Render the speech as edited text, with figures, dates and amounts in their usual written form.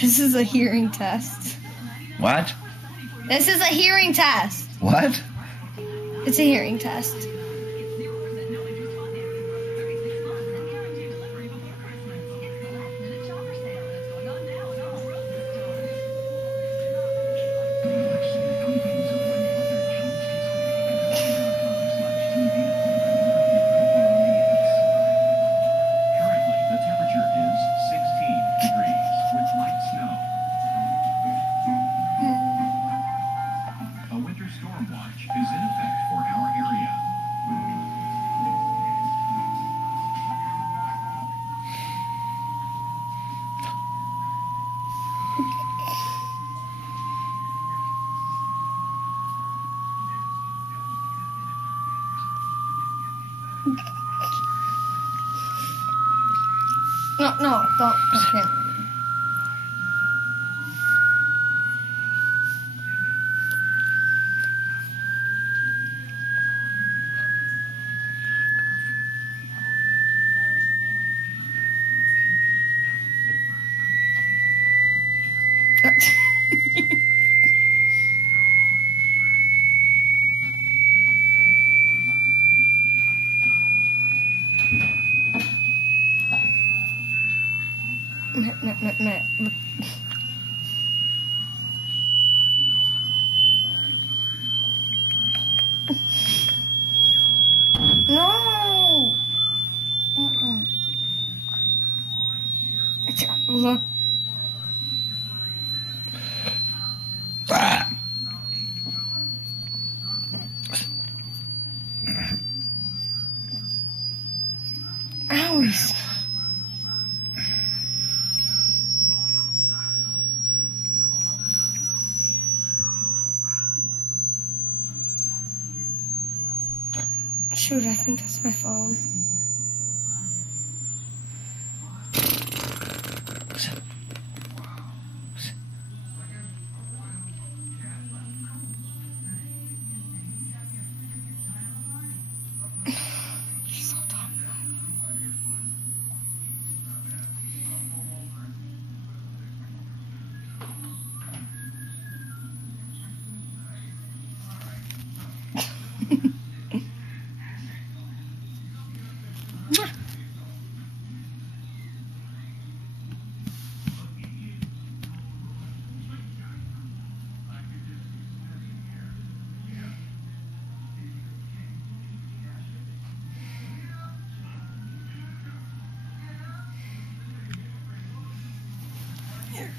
This is a hearing test. What? This is a hearing test. What? It's a hearing test. Storm watch is in effect for our area. No, don't. Okay. No. Look. Ows. Shoot, I think that's my phone. You're so dumb. Here.